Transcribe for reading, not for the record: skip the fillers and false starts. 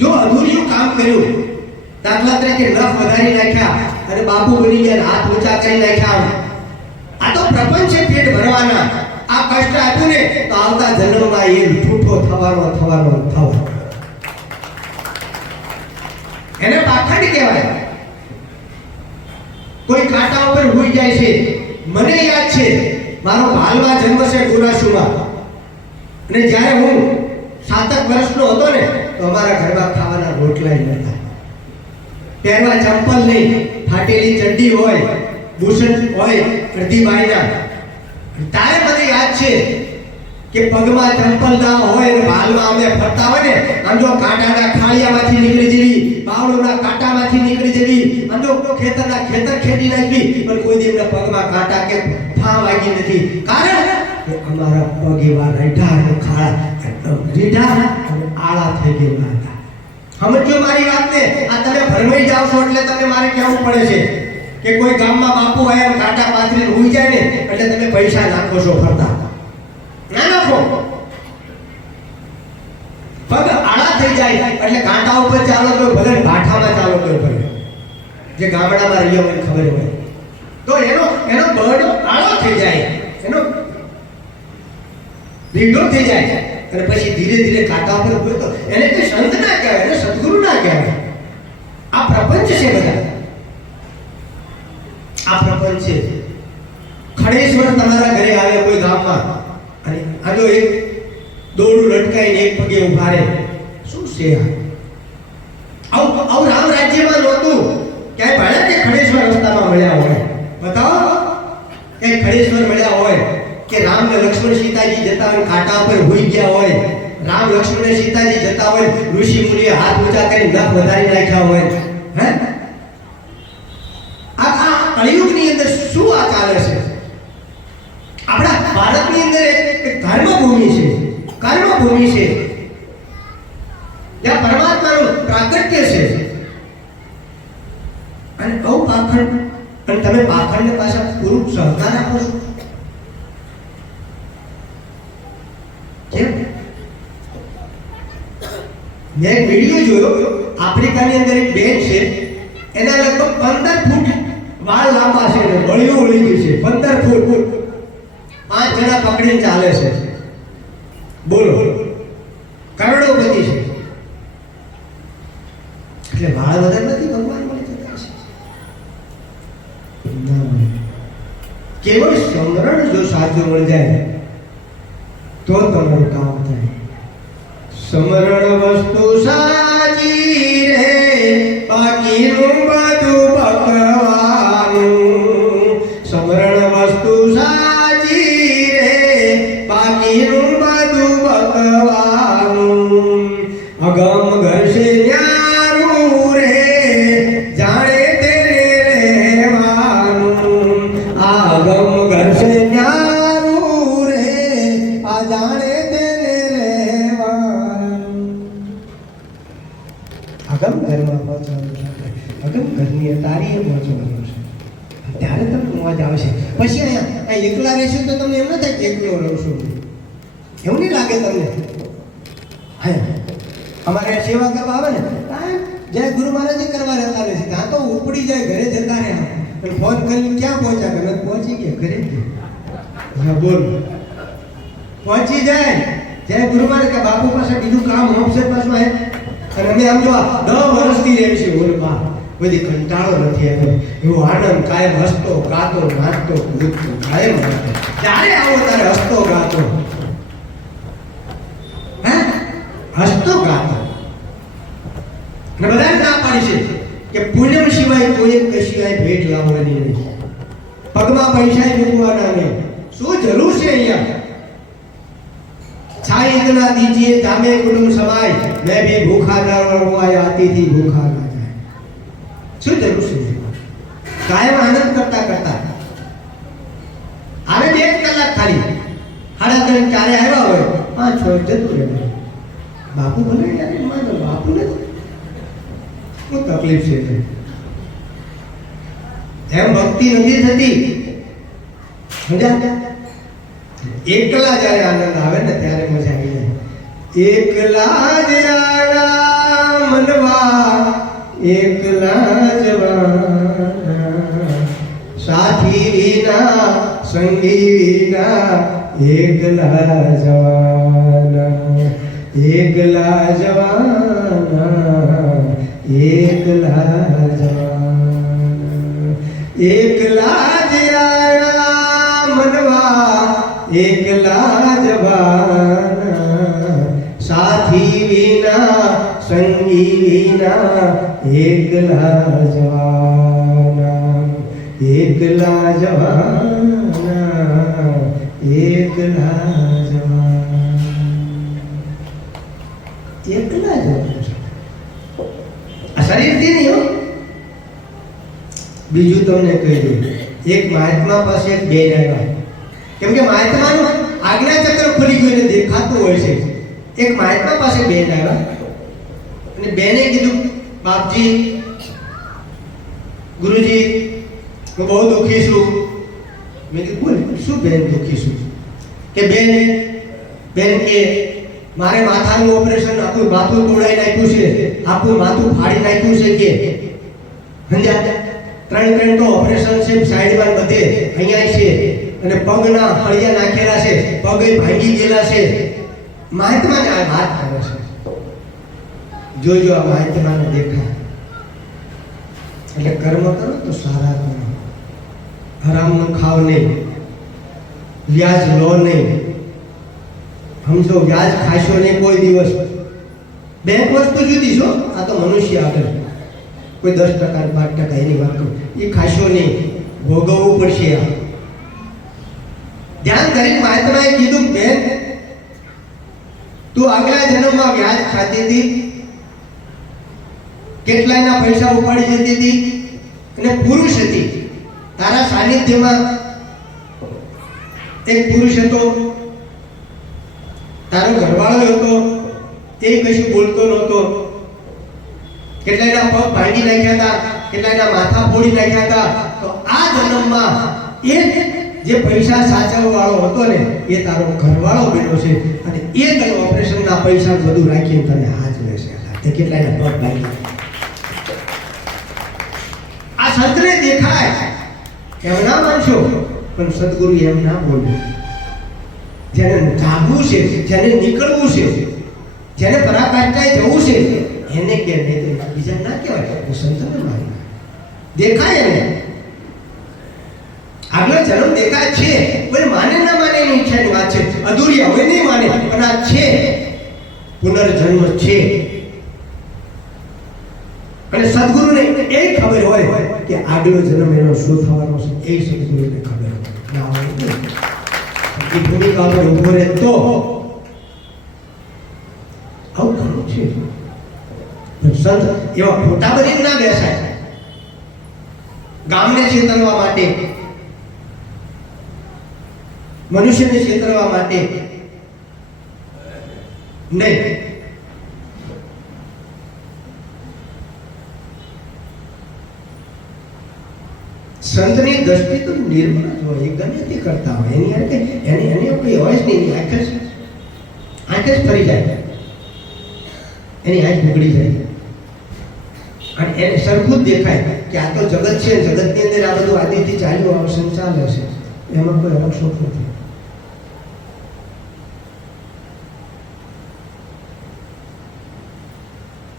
જો અધૂરિયું કામ કર્યું, દાખલા તરીકે નખ વધારી નાખ્યા અને બાપુ બની ગયા, હાથ ઊંચા કરી નાખ્યા, આ તો પ્રપંચ છે પેટ ભરવાના. આ કષ્ટ આપ્યું ને તો આવતા જન્મમાં એ ઠૂઠો થવાનો. એને પાખંડ કહેવાય. કોઈ કાંટા ઉપર હોઈ જાય છે. મને યાદ છે મારો હાલમાં જન્મ છે ગુરાશુમાં, અને જ્યારે હું 7 વર્ષનો હતો ને તો અમારા ઘરમાં ખાવાના રોટલા નહોતા, પહેરવા ચંપલ નહીં, ફાટેલી ચડ્ડી હોય, બુશર્ટ હોય અડધી બાયના. તારે મને યાદ છે કે પગમાં ચંપલ ના હોય અને હાલમાં અમે ફરતા હોય ને, આમ જો કાંટાના ખાળિયામાંથી નીકળી જવી, બાવળોના કાંટામાંથી નીકળી જવી, આમ જો ખેતરના ખેતર ખેડી નાખવી, પણ કોઈ દી એમના પગમાં કાંટા કે ફા વાગી નથી. કારણ કે અમારા પગ એવા રીઢા અને ખાડા, રીઢા અને આળા થઈ ગયેલા હતા. સમજો મારી વાતને. આ તમે ભરમાઈ જાવ છો એટલે તમને મારે કહેવું પડે છે કે કોઈ ગામમાં બાપુ આયા કાંટા પાથરીને હોઈ જાય ને એટલે તમે પૈસા નાખો છો ફરતા. ના નાખો. પગ આળા થઈ જાય એટલે કાંટા ઉપર ચાલો તો ભલે, ભાઠામાં ચાલો તો ભલે, જે ગામડામાં રહ્યા હોય ખબર હોય તો એનો બળ આળો થઈ જાય, એનો રીઢો થઈ જાય, અને પછી ધીરે ધીરે કાંટા ઉપર હોય તો એને કોઈ સંત ના કહેવાય, એને સદગુરુ ના કહેવાય. આ પ્રપંચ છે બધા. આ પ્રપંચ છે. ખડેશ્વર તમારા ઘરે આવે કોઈ ગામમાં અને આજો એક દોરડું લટકાઈને એક પગે ઉભા રહે, શું છે આવું રામ રાજ્યમાં નહોતું. ક્યાંય ભણ્યા કે ખડેશ્વર રસ્તામાં મળ્યા હોય? બતાવો કે ખડેશ્વર મળ્યા હોય કે રામ ને લક્ષ્મણ સીતાજી જતા હોય, કાંટા ઉપર હોઈ ગયા હોય, રામ લક્ષ્મણ ને સીતાજી જતા હોય, ઋષિ મુનિએ હાથ ઊંચા કરી નખ વધારી નાખ્યા હોય. હે આ કળિયુગની અંદર શું આ ચાલે છે? આપણા ભારતની અંદર એક કર્મભૂમિ છે, કર્મભૂમિ છે, જ્યાં પરમાત્માનું પ્રાગટ્ય છે. અને બહુ પાખંડ, અને તમે પાખંડને પાછા પૂરું સહકાર આપો છો. કેમ? મેં એક વિડીયો જોયો, આફ્રિકાની અંદર એક બેન છે, એના લગભગ 15 ફૂટ વાળ લાંબા છે, બળીઓ ઓળી ગઈ છે, 15 ફૂટ, 5 જણા પકડીને ચાલે છે. બોલો, કરોડોપતિ છે. એટલે વાળ વધારે નથી, ભગવાન મળી જતા છે. કેવળ સમરણ જો સાચું મળી જાય તો તમારું કામ થાય. સમરણ વસ્તુ સાચી રે, બાકીનું બધું ભગવાનનું. સમરણ વસ્તુ સાચી રે, બાકીનું બધું ભગવાનનું. અગમ ઘરશે ન્યારું રે, જાણે તેને રહેવાનું. આ અગમ ઘરશે ન્યારું રે, આ જાણે તેને રહેવાનું. અગમ ઘરમાં પહોંચવાનું, અગમ ઘરની તારીએ પહોંચવાનું છે, ત્યારે તમને મોજ આવશે. પછી અહીંયા એકલા રહેશો તો તમને એમ ન થાય કે એકલો રહું છું, એવું નહીં લાગે તમને. હા, અમારે સેવા કરવા આવે ને, જય ગુરુ મહારાજ કરવા રહેતા નથી, ત્યાં તો ઉપડી જાય, ઘરે જતા રહ્યા, પણ ફોન કરીને ક્યાં પહોંચ્યા? તમે પહોંચી ગયા ઘરે. હા બોલ, પહોંચી જાય. જય ગુરુ મહારાજ કે બાપુ પાસે બીજું કામ હોપશે પાછું આવે. અને અમે આમ જો 10 વર્ષથી રહે છે ઓલમાં, બધી કંટાળો નથી આવ્યો, એવો આનંદ કાયમ, હસતો ગાતો નાચતો કૂદતો કાયમ. જ્યારે આવો ત્યારે હસતો ગાતો, હસતો ગાતો. ને બધાને ના પાડી છે કે પૂનમ સિવાય કોઈ કશિયાય ભેટ લાવવાની નહીં, પગમાં પૈસા મૂકવાના નહીં. શું જરૂર છે અહીંયા? छाई इतना दीजिए जामे कुटुंब समाय, मैं भी भूखा न रहूं, अतिथि भूखा न जाए. શું જરૂર છે? કાયમ આનંદ કરતા કરતા આવે 1 કલાક ખાલી 3:30 4 આવ્યા હોય, 5 હોય જતું રહે. બાપુ ભલે યાર, માનો બાપુ ને શું તકલીફ છે? એમ ભક્તિ નથી થતી. મજા એકલા જ્યારે આનંદ આવે ને ત્યારે મજા આવી જાય. એકલા જ આરામ એકલા જવાના, સાથી વિના સંગી વિના એકલા જવાના, એકલા જવાના, એકલા જવાના, એકલા જ આયા મનવા એકલા જવાના, સાથી વિના સંગી વિના એકલા જવાના, એકલા જવાના, એકલા જવાના, એકલા જવાના. આ શરીરથી નહીં હો. બીજું તમને કહી દઉં, એક મહાત્મા પાસે એક બેન આવ્યા, કેમ કે મહાત્માનું આજ્ઞા ચક્ર ખુલી ગયું એને દેખાતું હોય છે. એક મહાત્મા પાસે બેન આવ્યા અને બેને કીધું, બાપજી, ગુરુજી, હું બહુ દુઃખી છું. મેં કીધું, બોલ, શું બેન દુઃખી છું? કે બેન કે મારે માથાનું ઓપરેશન, આખું માથું તોડાઈ નાખ્યું છે, આખું માથું ફાડી નાખ્યું છે. કે સમજ્યા? ત્રણ તો ઓપરેશન છે, સાઈડમાં બધે અહીંયા છે, અને પગના હળિયા નાખેલા છે, પગ ભાંગી ગયેલા છે. મહાત્માને આ વાત કરે છે. જોજો આ મહાત્માને દેખાય એટલે કર્મ કરો તો સારા કરો, હરામનું ખાવ નહીં, વ્યાજ લો નહીં. સમજો, વ્યાજ ખાશો નહીં કોઈ દિવસ. બેંક વસ્તુ જુદી છો, આ તો મનુષ્ય આગળ કોઈ 10% 5% એની વાત કરું, એ ખાશો નહીં, ભોગવવું પડશે. આ ધ્યાન કરીને મહાત્માએ કીધું, બેન, તું આગલા જન્મમાં વ્યાજ ખાતી હતી, કેટલાયના પૈસા ઉપાડી જતી હતી, અને પુરુષ હતી. તારા સાનિધ્યમાં એક પુરુષ હતો, તારો ઘરવાળો હતો, તે કશું બોલતો નહોતો. કેટલાયના પગ ભાંગી નાખ્યા હતા, કેટલાયના માથા ફોડી નાખ્યા હતા. તો આ જન્મમાં એ જે પૈસા સાચવવાળો હતો ને, એ તારો ઘરવાળો બન્યો છે, અને એ તને ઓપરેશનના પૈસા બધું રાખીને તને હાથ લેશે. તે કેટલાયના પગ ભાંગી. આ સંતને દેખાય એમ ના માનશો, પણ સદગુરુ એમ ના બોલે. જેને જાગવું છે, જેને નીકળવું છે, જેને પરાકાષ્ઠાએ જવું છે, એને કે નહીં, બીજા ના કહેવાય. હું સંતને માની દેખાય એને આગલો જન્મ દેખાય છે. કોઈ માને ના માને એની ઈચ્છાની વાત છે, અધૂરી હવે નહીં માને, પણ આ છે, પુનર્જન્મ છે. અને સદગુરુને એ ખબર હોય કે આગલો જન્મ એનો શું થવાનો છે, એ સદગુરુને ખબર હોય. ના હોય એ ભૂમિકા પર ઉભો રહે તો આવું ઘણું છે. સંત એવા ખોટા બનીને ના બેસાય. ગામને છેતરવા માટે, મનુષ્યને છેતરવા માટે નહીં. સંતની દ્રષ્ટિ તો નિર્મળ જ હોય, ગમે તે કરતા હોય, એની કોઈ હોય જ નહીં. આંખ જ ફરી જાય, એની આંખ બગડી જાય, અને એને સરખું જ દેખાય કે આ તો જગત છે, જગતની અંદર આ બધું આદિથી ચાલ્યું આવશે, ચાલે છે, એમાં કોઈ અલગ શોખ નથી.